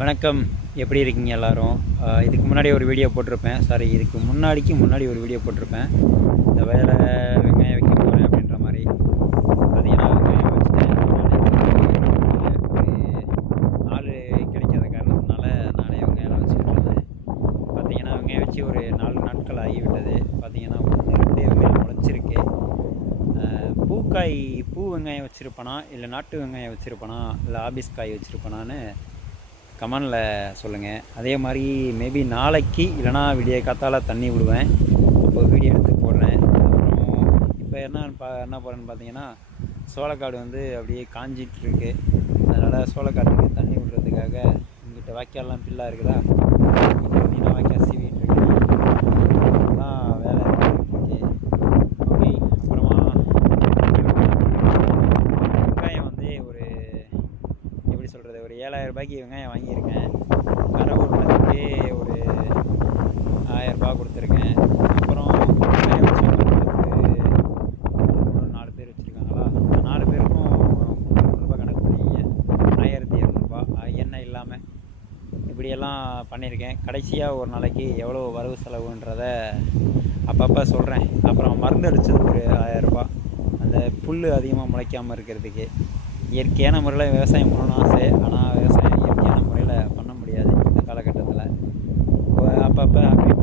வணக்கம். எப்படி இருக்கீங்க எல்லாரும்? இதுக்கு முன்னாடி ஒரு வீடியோ போட்டிருப்பேன். இதுக்கு முன்னாடி ஒரு வீடியோ போட்டிருப்பேன். இந்த வேலை வெங்காயம் வைக்க போகிறேன் அப்படின்ற மாதிரி. பார்த்தீங்கன்னா வெங்காயம் வச்சுட்டேன். ஒரு ஆள் கிடைக்காத காரணத்தினால நானே வெங்காயம்லாம் வச்சுக்கிட்டு இருந்தேன். பார்த்தீங்கன்னா வெங்காயம் வச்சு ஒரு 4 நாட்கள் ஆகிவிட்டது. பார்த்தீங்கன்னா 1, 2 வெங்காயம் முளைச்சிருக்கு. பூ வெங்காயம் வச்சுருப்பேனா, இல்லை நாட்டு வெங்காயம் வச்சுருப்பேனா, இல்லை ஆபீஸ் காய் வச்சுருப்பேனான்னு கமெண்டில் சொல்லுங்கள். அதே மாதிரி மேபி நாளைக்கு இல்லைனா விடிய காத்தால தண்ணி விடுவேன். அப்போ வீடியோ எடுத்து போடுறேன். அப்புறம் இப்போ என்ன போகிறேன்னு பார்த்தீங்கன்னா, சோளக்காடு வந்து அப்படியே காஞ்சிட்ருக்கு. அதனால் சோளக்காட்டுக்கு தண்ணி விடுறதுக்காக இங்கிட்ட வாய்க்கால்லாம் பில்லாக இருக்குதா, இங்கே பார்த்தீங்கன்னா வாய்க்கால் சீவிட்டுருக்கேன். அதுதான் வேலை இருக்கு. ஓகே. அப்புறமா வெங்காயம் வந்து ஒரு எப்படி சொல்கிறது, ஒரு 7,000 ரூபாய்க்கு வெங்காயம் வாங்கியிருக்கேன். கடை ஓட்டுறதுக்கு ஒரு 1000 ரூபா கொடுத்துருக்கேன். அப்புறம் வெங்காயம் வச்சுருக்கவங்களுக்கு ஒரு 4 பேர் வச்சுருக்காங்களா, அந்த 4 பேருக்கும் 300 ரூபா கணக்கு பண்ணிக்கிங்க. 1200 எண்ணெய் இல்லாமல் இப்படியெல்லாம் பண்ணியிருக்கேன். கடைசியாக ஒரு நாளைக்கு எவ்வளோ வரவு செலவுன்றத அப்பப்போ சொல்கிறேன். அப்புறம் மருந்து அடித்தது ஒரு 1000 ரூபா, அந்த புல் அதிகமாக முளைக்காமல் இருக்கிறதுக்கு. இயற்கையான முறையில் விவசாயம் பண்ணணும்னு ஆசை, ஆனால் விவசாயம் இயற்கையான முறையில் பண்ண முடியாது இந்த காலகட்டத்தில். அப்பப்போ அப்படி